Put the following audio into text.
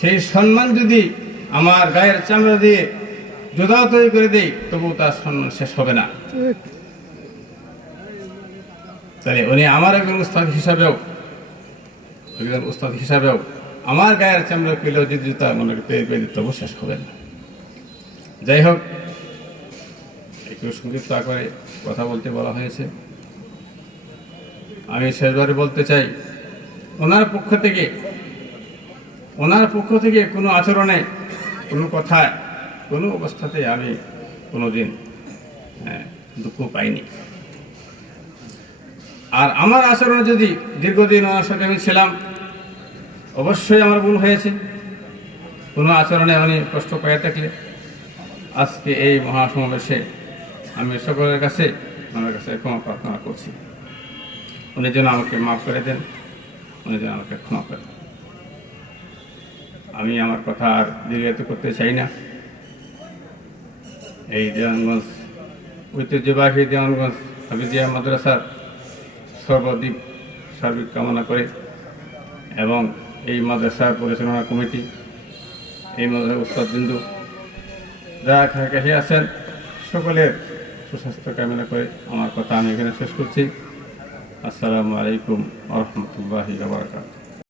সেই সম্মান যদি আমার গায়ের চামড়া দিয়ে জোদাও তৈরি করে দেই, তবু তার সম্মান শেষ হবে না। তাহলে উনি আমার একজন উস্তাদ হিসাবেও আমার গায়ের চামড়া পেলেও যদি জুতা মনে তৈরি করে দিত, তবু শেষ হবে না। যাই হোক, একটু সংক্ষিপ্ত আকারে কথা বলতে বলা হয়েছে। আমি শেষবারে বলতে চাই, ওনার পক্ষ থেকে কোনো আচরণে, কোনো কথায়, কোনো অবস্থাতে আমি কোনোদিন দুঃখ পাইনি। আর আমার আচরণে যদি দীর্ঘদিন ওনার সাথে আমি ছিলাম, অবশ্যই আমার ভুল হয়েছে। কোনো আচরণে উনি কষ্ট পেয়ে থাকলে আজকে এই মহাসমাবেশে আমি সকলের কাছে ওনার কাছে ক্ষমা প্রার্থনা করছি। উনি যেন আমাকে মাফ করে দেন, উনি যেন আমাকে ক্ষমা করেন। আমি আমার কথা আর দীর্ঘায়িত করতে চাই না। এই দেওয়ানগঞ্জ ঐতিহ্যবাহী দেওয়ানগঞ্জ হাফিজিয়া মাদ্রাসার সার্বিক কামনা করে, এবং এই মাদ্রাসার পরিচালনা কমিটি, এই মাদ্রাসার উস্তাদবৃন্দ যারা কাছে আছেন, সকলের সুস্বাস্থ্য কামনা করে আমার কথা আমি এখানে শেষ করছি। আসসালামু আলাইকুম ওয়া রাহমাতুল্লাহি ওয়া বারাকাতুহু।